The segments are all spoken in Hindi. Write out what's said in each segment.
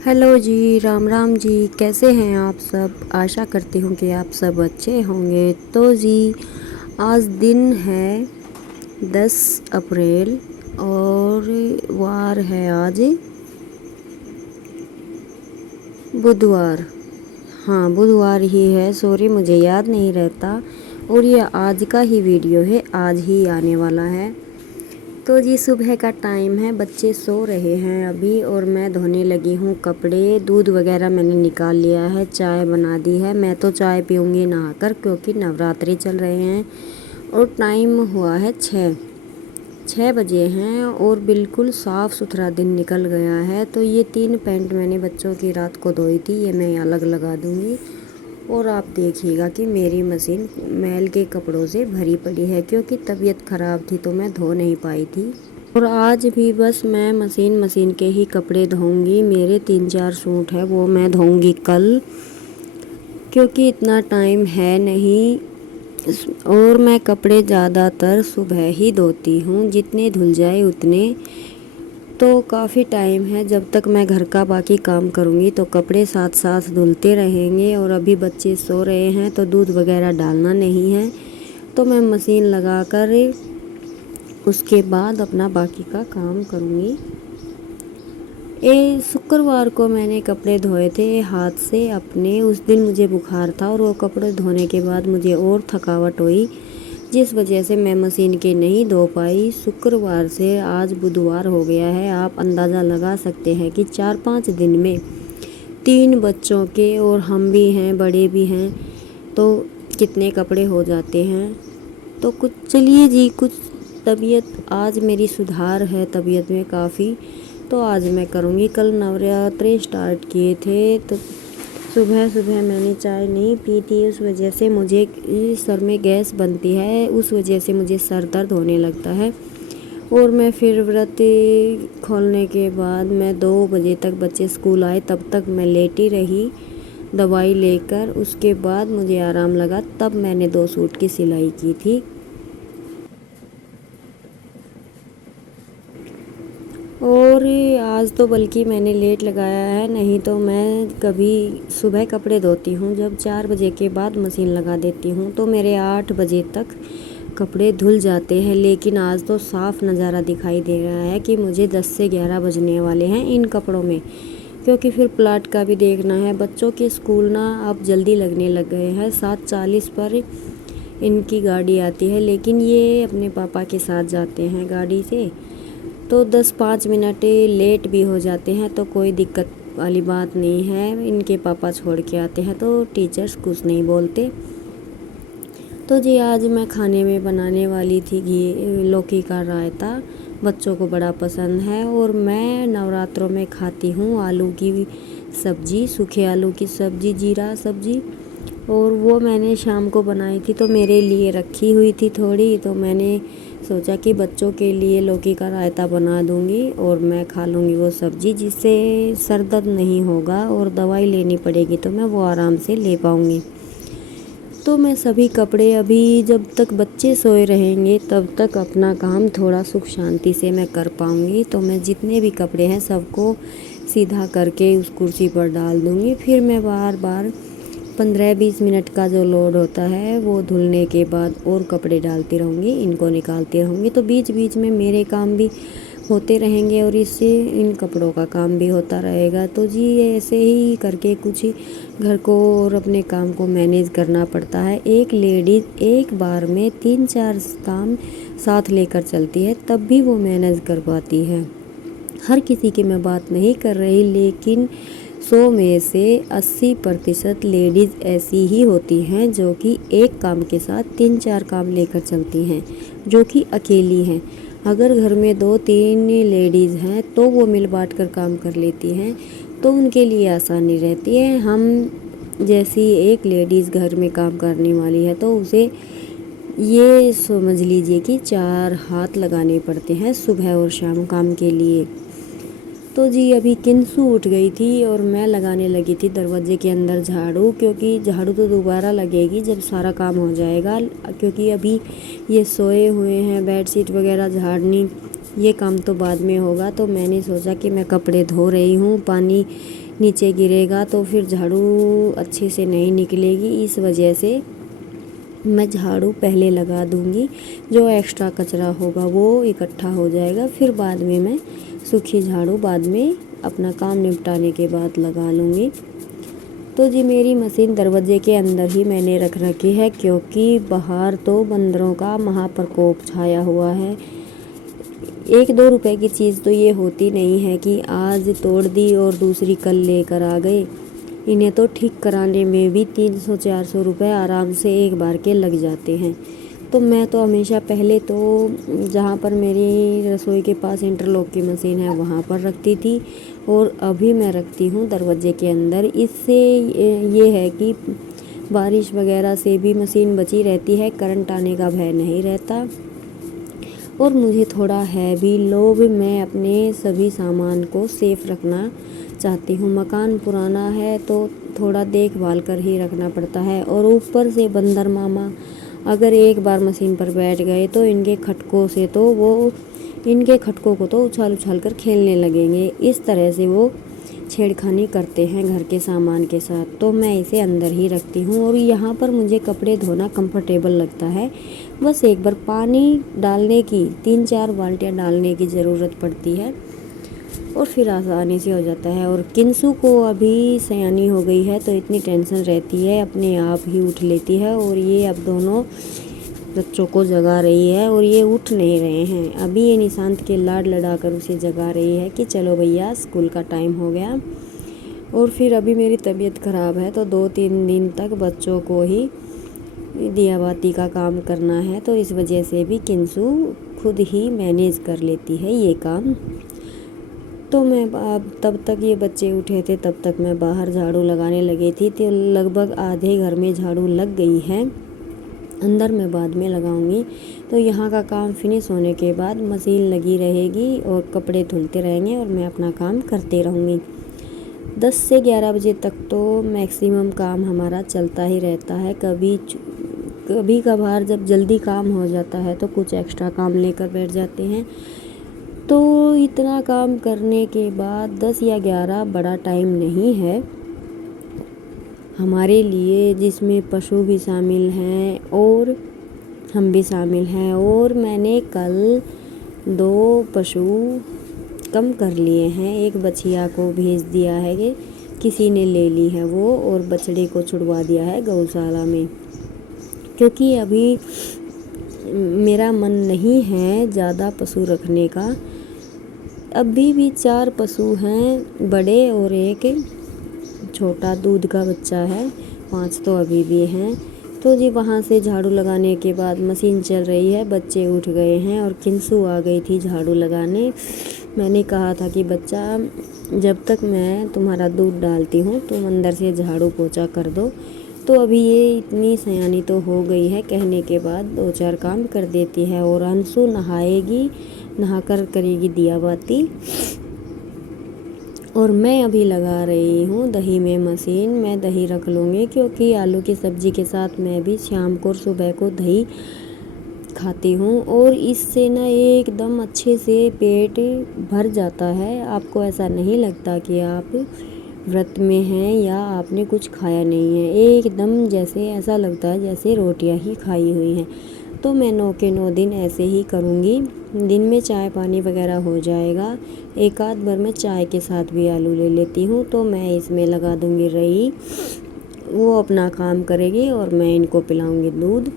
हेलो जी, राम राम जी। कैसे हैं आप सब? आशा करती हूँ कि आप सब अच्छे होंगे। तो जी, आज दिन है 10 अप्रैल और वार है आज बुधवार। हाँ, बुधवार ही है। सॉरी, मुझे याद नहीं रहता। और ये आज का ही वीडियो है, आज ही आने वाला है। तो जी, सुबह का टाइम है, बच्चे सो रहे हैं अभी और मैं धोने लगी हूँ कपड़े। दूध वगैरह मैंने निकाल लिया है, चाय बना दी है। मैं तो चाय पीऊँगी नहाकर, क्योंकि नवरात्रि चल रहे हैं और टाइम हुआ है 6 बजे हैं और बिल्कुल साफ़ सुथरा दिन निकल गया है। तो ये 3 पैंट मैंने बच्चों की रात को धोई थी, ये मैं अलग लगा दूँगी। और आप देखिएगा कि मेरी मशीन मैल के कपड़ों से भरी पड़ी है, क्योंकि तबीयत ख़राब थी तो मैं धो नहीं पाई थी। और आज भी बस मैं मशीन के ही कपड़े धोऊंगी। मेरे 3-4 सूट है, वो मैं धोऊंगी कल, क्योंकि इतना टाइम है नहीं। और मैं कपड़े ज़्यादातर सुबह ही धोती हूँ, जितने धुल जाए उतने। तो काफ़ी टाइम है, जब तक मैं घर का बाकी काम करूँगी तो कपड़े साथ साथ धुलते रहेंगे। और अभी बच्चे सो रहे हैं तो दूध वगैरह डालना नहीं है, तो मैं मशीन लगा कर उसके बाद अपना बाकी का काम करूँगी। शुक्रवार को मैंने कपड़े धोए थे हाथ से अपने। उस दिन मुझे बुखार था और वो कपड़े धोने के बाद मुझे और थकावट हुई, जिस वजह से मैं मशीन के नहीं धो पाई। शुक्रवार से आज बुधवार हो गया है। आप अंदाज़ा लगा सकते हैं कि 4-5 दिन में 3 बच्चों के, और हम भी हैं, बड़े भी हैं, तो कितने कपड़े हो जाते हैं। तो कुछ चलिए जी, कुछ तबीयत आज मेरी सुधार है तबीयत में काफ़ी। तो आज मैं करूँगी। कल नवरात्रि स्टार्ट किए थे तो सुबह सुबह मैंने चाय नहीं पी थी, उस वजह से मुझे सर में गैस बनती है, उस वजह से मुझे सर दर्द होने लगता है। और मैं फिर व्रत खोलने के बाद मैं 2 बजे तक, बच्चे स्कूल आए तब तक मैं लेटी रही दवाई लेकर। उसके बाद मुझे आराम लगा, तब मैंने 2 सूट की सिलाई की थी। और आज तो बल्कि मैंने लेट लगाया है, नहीं तो मैं कभी सुबह कपड़े धोती हूँ जब 4 बजे के बाद मशीन लगा देती हूँ, तो मेरे 8 बजे तक कपड़े धुल जाते हैं। लेकिन आज तो साफ़ नज़ारा दिखाई दे रहा है कि मुझे 10 से 11 बजने वाले हैं इन कपड़ों में, क्योंकि फिर प्लाट का भी देखना है। बच्चों के स्कूल ना अब जल्दी लगने लग गए हैं, 7:40 पर इनकी गाड़ी आती है, लेकिन ये अपने पापा के साथ जाते हैं गाड़ी से, तो 10-5 मिनट लेट भी हो जाते हैं तो कोई दिक्कत वाली बात नहीं है। इनके पापा छोड़ के आते हैं तो टीचर्स कुछ नहीं बोलते। तो जी, आज मैं खाने में बनाने वाली थी लौकी का रायता। बच्चों को बड़ा पसंद है और मैं नवरात्रों में खाती हूँ आलू की सब्ज़ी, सूखे आलू की सब्ज़ी, जीरा सब्ज़ी। और वो मैंने शाम को बनाई थी तो मेरे लिए रखी हुई थी थोड़ी, तो मैंने सोचा कि बच्चों के लिए लौकी का रायता बना दूंगी और मैं खा लूँगी वो सब्ज़ी, जिससे सर दर्द नहीं होगा और दवाई लेनी पड़ेगी तो मैं वो आराम से ले पाऊँगी। तो मैं सभी कपड़े अभी, जब तक बच्चे सोए रहेंगे तब तक अपना काम थोड़ा सुख शांति से मैं कर पाऊँगी। तो मैं जितने भी कपड़े हैं सबको सीधा करके उस कुर्सी पर डाल दूँगी। फिर मैं बार बार 15-20 मिनट का जो लोड होता है वो धुलने के बाद और कपड़े डालती रहूँगी, इनको निकालती रहूँगी। तो बीच बीच में मेरे काम भी होते रहेंगे और इससे इन कपड़ों का काम भी होता रहेगा। तो जी, ऐसे ही करके कुछ घर को और अपने काम को मैनेज करना पड़ता है। एक लेडीज़ एक बार में 3-4 काम साथ लेकर चलती है, तब भी वो मैनेज कर पाती है। हर किसी की मैं बात नहीं कर रही, लेकिन 100 में से 80% लेडीज़ ऐसी ही होती हैं जो कि एक काम के साथ 3-4 काम लेकर चलती हैं, जो कि अकेली हैं। अगर घर में 2-3 लेडीज़ हैं तो वो मिल बांट कर काम कर लेती हैं, तो उनके लिए आसानी रहती है। हम जैसी एक लेडीज़ घर में काम करने वाली है तो उसे ये समझ लीजिए कि 4 हाथ लगाने पड़ते हैं सुबह और शाम काम के लिए। तो जी, अभी किंसू उठ गई थी और मैं लगाने लगी थी दरवाजे के अंदर झाड़ू, क्योंकि झाड़ू तो दोबारा लगेगी जब सारा काम हो जाएगा, क्योंकि अभी ये सोए हुए हैं। बेडशीट वगैरह झाड़नी ये काम तो बाद में होगा। तो मैंने सोचा कि मैं कपड़े धो रही हूँ, पानी नीचे गिरेगा तो फिर झाड़ू अच्छे से नहीं निकलेगी, इस वजह से मैं झाड़ू पहले लगा दूँगी। जो एक्स्ट्रा कचरा होगा वो इकट्ठा हो जाएगा, फिर बाद में मैं सूखी झाड़ू बाद में अपना काम निपटाने के बाद लगा लूँगी। तो जी मेरी मशीन दरवाजे के अंदर ही मैंने रख रखी है, क्योंकि बाहर तो बंदरों का महाप्रकोप छाया हुआ है। 1-2 रुपए की चीज़ तो ये होती नहीं है कि आज तोड़ दी और दूसरी कल लेकर आ गए। इन्हें तो ठीक कराने में भी 300-400 रुपये आराम से एक बार के लग जाते हैं। तो मैं तो हमेशा पहले तो जहाँ पर मेरी रसोई के पास इंटरलॉक की मशीन है वहाँ पर रखती थी, और अभी मैं रखती हूँ दरवाजे के अंदर। इससे ये है कि बारिश वगैरह से भी मशीन बची रहती है, करंट आने का भय नहीं रहता। और मुझे थोड़ा है भी लोभ, मैं अपने सभी सामान को सेफ रखना चाहती हूँ। मकान पुराना है तो थोड़ा देखभाल कर ही रखना पड़ता है, और ऊपर से बंदर मामा अगर एक बार मशीन पर बैठ गए तो इनके खटकों को तो उछाल उछाल कर खेलने लगेंगे। इस तरह से वो छेड़खानी करते हैं घर के सामान के साथ। तो मैं इसे अंदर ही रखती हूँ, और यहाँ पर मुझे कपड़े धोना कंफर्टेबल लगता है। बस एक बार पानी डालने की 3-4 बाल्टियाँ डालने की ज़रूरत पड़ती है, और फिर आसानी से हो जाता है। और किंसू को अभी सयानी हो गई है तो इतनी टेंशन रहती है, अपने आप ही उठ लेती है, और ये अब दोनों बच्चों को जगा रही है, और ये उठ नहीं रहे हैं। अभी ये निशांत के लाड लड़ाकर उसे जगा रही है कि चलो भैया स्कूल का टाइम हो गया। और फिर अभी मेरी तबीयत ख़राब है तो 2-3 दिन तक बच्चों को ही दिया बाती का काम करना है, तो इस वजह से भी किंसू खुद ही मैनेज कर लेती है ये काम। तो मैं अब तब तक ये बच्चे उठे थे तब तक मैं बाहर झाड़ू लगाने लगी थी, तो लगभग आधे घर में झाड़ू लग गई है। अंदर मैं बाद में लगाऊंगी। तो यहाँ का काम फिनिश होने के बाद मशीन लगी रहेगी और कपड़े धुलते रहेंगे और मैं अपना काम करते रहूँगी। 10 से 11 बजे तक तो मैक्सिमम काम हमारा चलता ही रहता है। कभी कभार जब जल्दी काम हो जाता है तो कुछ एक्स्ट्रा काम लेकर बैठ जाते हैं। तो इतना काम करने के बाद 10 या 11 बड़ा टाइम नहीं है हमारे लिए, जिसमें पशु भी शामिल हैं और हम भी शामिल हैं। और मैंने कल 2 पशु कम कर लिए हैं। एक बछिया को भेज दिया है कि किसी ने ले ली है वो, और बछड़े को छुड़वा दिया है गौशाला में, क्योंकि अभी मेरा मन नहीं है ज़्यादा पशु रखने का। अभी भी 4 पशु हैं बड़े और एक छोटा दूध का बच्चा है, 5 तो अभी भी हैं। तो जी वहाँ से झाड़ू लगाने के बाद मशीन चल रही है, बच्चे उठ गए हैं और किंसू आ गई थी झाड़ू लगाने। मैंने कहा था कि बच्चा जब तक मैं तुम्हारा दूध डालती हूँ तुम अंदर से झाड़ू पोछा कर दो। तो अभी ये इतनी सयानी तो हो गई है, कहने के बाद 2-4 काम कर देती है। और अंशु नहाएगी, नहाकर करेगी दिया बाती। और मैं अभी लगा रही हूँ दही में मशीन। मैं दही रख लूँगी क्योंकि आलू की सब्ज़ी के साथ मैं भी शाम को और सुबह को दही खाती हूँ, और इससे ना एकदम अच्छे से पेट भर जाता है। आपको ऐसा नहीं लगता कि आप व्रत में हैं या आपने कुछ खाया नहीं है, एकदम जैसे ऐसा लगता है जैसे रोटियां ही खाई हुई हैं। तो मैं 9 के 9 दिन ऐसे ही करूँगी। दिन में चाय पानी वगैरह हो जाएगा, एक आध बार मैं चाय के साथ भी आलू ले लेती हूँ। तो मैं इसमें लगा दूँगी रही, वो अपना काम करेगी और मैं इनको पिलाऊँगी दूध।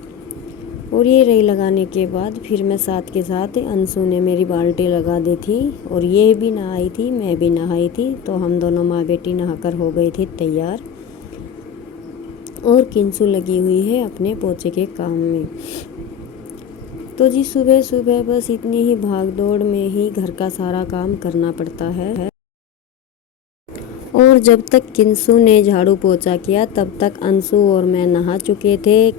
और ये रही लगाने के बाद फिर मैं साथ के साथ अंशु ने मेरी बाल्टी लगा दी थी, और ये भी नहाई थी मैं भी नहाई थी। तो हम दोनों माँ बेटी नहाकर हो गए थे तैयार, और किंसु लगी हुई है अपने पोछे के काम में। तो जी सुबह सुबह बस इतनी ही भाग दौड़ में ही घर का सारा काम करना पड़ता है। और जब तक किंसु ने झाड़ू पोछा किया तब तक अंशु और मैं नहा चुके थे।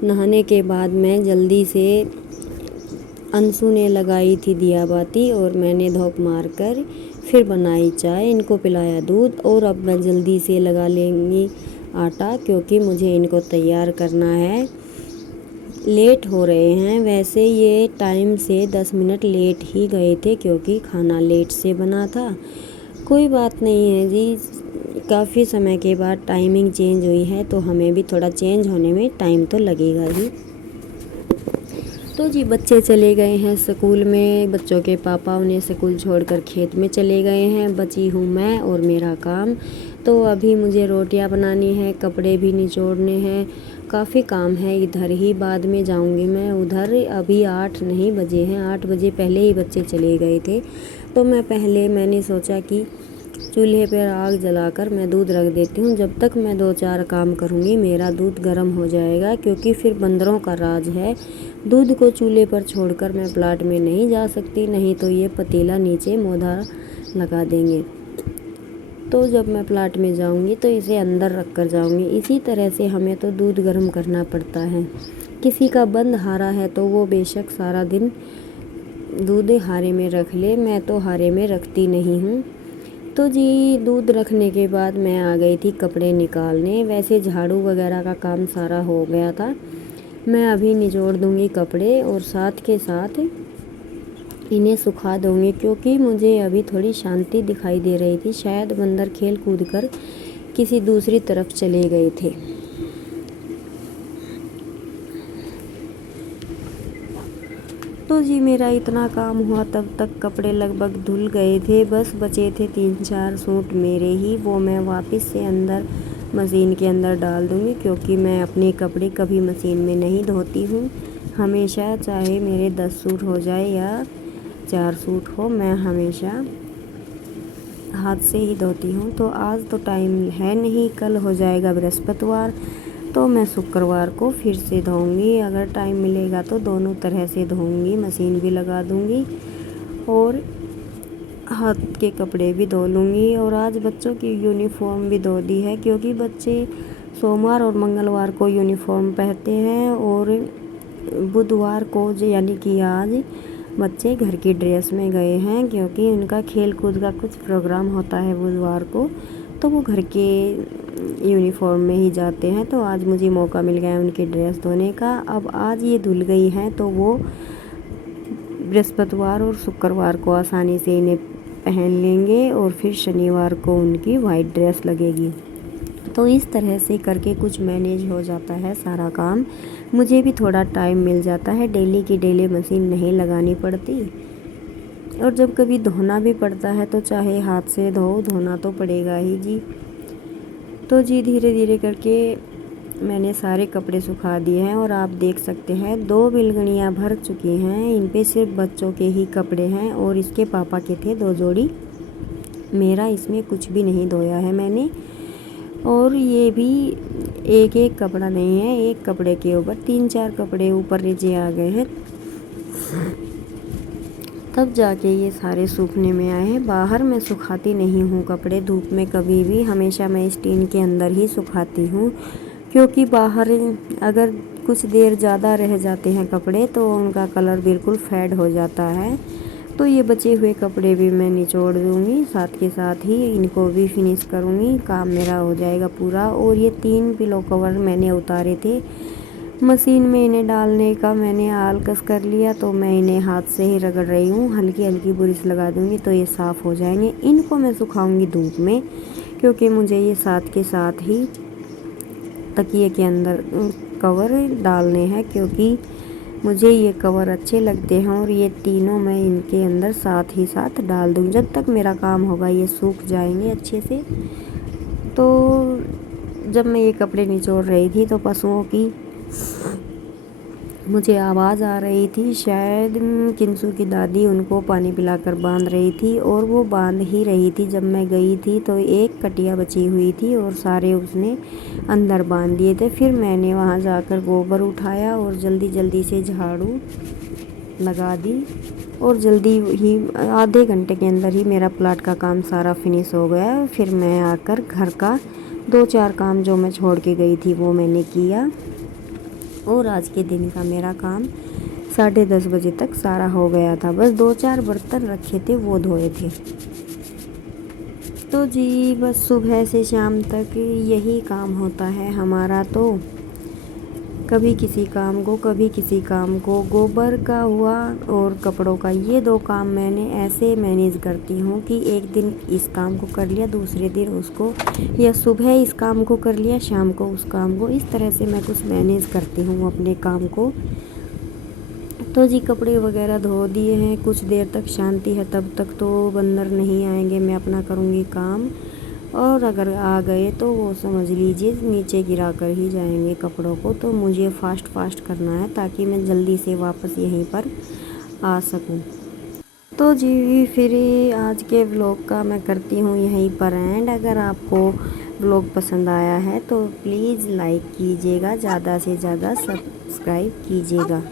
नहाने के बाद मैं जल्दी से, अंशु ने लगाई थी दिया बाती और मैंने धोप मारकर फिर बनाई चाय, इनको पिलाया दूध। और अब मैं जल्दी से लगा लेंगी आटा, क्योंकि मुझे इनको तैयार करना है। लेट हो रहे हैं। वैसे ये टाइम से 10 मिनट लेट ही गए थे क्योंकि खाना लेट से बना था। कोई बात नहीं है जी, काफ़ी समय के बाद टाइमिंग चेंज हुई है तो हमें भी थोड़ा चेंज होने में टाइम तो लगेगा ही। तो जी बच्चे चले गए हैं स्कूल में, बच्चों के पापा उन्हें स्कूल छोड़कर खेत में चले गए हैं। बची हूँ मैं और मेरा काम। तो अभी मुझे रोटियां बनानी है, कपड़े भी निचोड़ने हैं, काफ़ी काम है इधर ही। बाद में जाऊंगी मैं उधर। अभी 8 नहीं बजे हैं, 8 बजे पहले ही बच्चे चले गए थे। तो मैंने सोचा कि चूल्हे पर आग जलाकर मैं दूध रख देती हूँ। जब तक मैं 2-4 काम करूँगी मेरा दूध गर्म हो जाएगा, क्योंकि फिर बंदरों का राज है। दूध को चूल्हे पर छोड़कर मैं प्लाट में नहीं जा सकती, नहीं तो ये पतीला नीचे मोधा लगा देंगे। तो जब मैं प्लाट में जाऊँगी तो इसे अंदर रख कर जाऊँगी। इसी तरह से हमें तो दूध गर्म करना पड़ता है। किसी का बंद हारा है तो वो बेशक सारा दिन दूध हारे में रख ले, मैं तो हारे में रखती नहीं हूँ। तो जी दूध रखने के बाद मैं आ गई थी कपड़े निकालने। वैसे झाड़ू वगैरह का काम सारा हो गया था। मैं अभी निचोड़ दूँगी कपड़े और साथ के साथ इन्हें सुखा दूँगी, क्योंकि मुझे अभी थोड़ी शांति दिखाई दे रही थी। शायद बंदर खेल कूद कर किसी दूसरी तरफ चले गए थे। तो जी मेरा इतना काम हुआ तब तक कपड़े लगभग धुल गए थे। बस बचे थे 3-4 सूट मेरे ही, वो मैं वापस से अंदर मशीन के अंदर डाल दूँगी, क्योंकि मैं अपने कपड़े कभी मशीन में नहीं धोती हूँ। हमेशा चाहे मेरे 10 सूट हो जाए या 4 सूट हो, मैं हमेशा हाथ से ही धोती हूँ। तो आज तो टाइम है नहीं, कल हो जाएगा बृहस्पतिवार, तो मैं शुक्रवार को फिर से धोऊंगी। अगर टाइम मिलेगा तो दोनों तरह से धोऊंगी, मशीन भी लगा दूंगी और हाथ के कपड़े भी धो लूँगी। और आज बच्चों की यूनिफॉर्म भी धो दी है, क्योंकि बच्चे सोमवार और मंगलवार को यूनिफॉर्म पहनते हैं और बुधवार को यानी कि आज बच्चे घर की ड्रेस में गए हैं, क्योंकि उनका खेल कूद का कुछ प्रोग्राम होता है बुधवार को, तो वो घर के यूनिफॉर्म में ही जाते हैं। तो आज मुझे मौका मिल गया उनकी ड्रेस धोने का। अब आज ये धुल गई हैं तो वो बृहस्पतिवार और शुक्रवार को आसानी से इन्हें पहन लेंगे और फिर शनिवार को उनकी वाइट ड्रेस लगेगी। तो इस तरह से करके कुछ मैनेज हो जाता है सारा काम। मुझे भी थोड़ा टाइम मिल जाता है, डेली की डेली मशीन नहीं लगानी पड़ती। और जब कभी धोना भी पड़ता है तो चाहे हाथ से धोना तो पड़ेगा ही जी। तो जी धीरे धीरे करके मैंने सारे कपड़े सुखा दिए हैं और आप देख सकते हैं 2 बिलगनियाँ भर चुकी हैं। इन पे सिर्फ बच्चों के ही कपड़े हैं और इसके पापा के थे 2 जोड़ी। मेरा इसमें कुछ भी नहीं धोया है मैंने। और ये भी एक एक कपड़ा नहीं है, एक कपड़े के ऊपर 3-4 कपड़े ऊपर नीचे आ गए हैं, तब जाके ये सारे सूखने में आए हैं। बाहर मैं सुखाती नहीं हूँ कपड़े धूप में कभी भी, हमेशा मैं स्टीन के अंदर ही सुखाती हूँ, क्योंकि बाहर अगर कुछ देर ज़्यादा रह जाते हैं कपड़े तो उनका कलर बिल्कुल फेड हो जाता है। तो ये बचे हुए कपड़े भी मैं निचोड़ दूँगी, साथ के साथ ही इनको भी फिनिश करूँगी, काम मेरा हो जाएगा पूरा। और ये 3 पिलो कवर मैंने उतारे थे मशीन में, इन्हें डालने का मैंने आलकस कर लिया, तो मैं इन्हें हाथ से ही रगड़ रही हूँ। हल्की हल्की बुरिश लगा दूँगी तो ये साफ़ हो जाएंगे। इनको मैं सुखाऊँगी धूप में, क्योंकि मुझे ये साथ के साथ ही तकिए के अंदर कवर डालने हैं, क्योंकि मुझे ये कवर अच्छे लगते हैं। और ये तीनों मैं इनके अंदर साथ ही साथ डाल दूँ। जब तक मेरा काम होगा ये सूख जाएंगे अच्छे से। तो जब मैं ये कपड़े निचोड़ रही थी तो पशुओं की मुझे आवाज़ आ रही थी। शायद किंसू की दादी उनको पानी पिलाकर बांध रही थी, और वो बांध ही रही थी। जब मैं गई थी तो एक कटिया बची हुई थी और सारे उसने अंदर बांध दिए थे। फिर मैंने वहाँ जाकर गोबर उठाया और जल्दी जल्दी से झाड़ू लगा दी, और जल्दी ही आधे घंटे के अंदर ही मेरा प्लाट का काम सारा फिनिश हो गया। फिर मैं आकर घर का 2-4 काम जो मैं छोड़ के गई थी वो मैंने किया, और आज के दिन का मेरा काम 10:30 बजे तक सारा हो गया था। बस 2-4 बर्तन रखे थे वो धोए थे। तो जी बस सुबह से शाम तक यही काम होता है हमारा। तो कभी किसी काम को कभी किसी काम को। गोबर का हुआ और कपड़ों का, ये 2 काम मैंने ऐसे मैनेज करती हूँ कि एक दिन इस काम को कर लिया, दूसरे दिन उसको, या सुबह इस काम को कर लिया, शाम को उस काम को। इस तरह से मैं कुछ मैनेज करती हूँ अपने काम को। तो जी कपड़े वगैरह धो दिए हैं, कुछ देर तक शांति है, तब तक तो बंदर नहीं आएंगे, मैं अपना करूँगी काम। और अगर आ गए तो वो समझ लीजिए नीचे गिरा कर ही जाएंगे कपड़ों को। तो मुझे फास्ट करना है ताकि मैं जल्दी से वापस यहीं पर आ सकूं। तो जी फिर आज के व्लॉग का मैं करती हूँ यहीं पर एंड। अगर आपको व्लॉग पसंद आया है तो प्लीज़ लाइक कीजिएगा, ज़्यादा से ज़्यादा सब्सक्राइब कीजिएगा।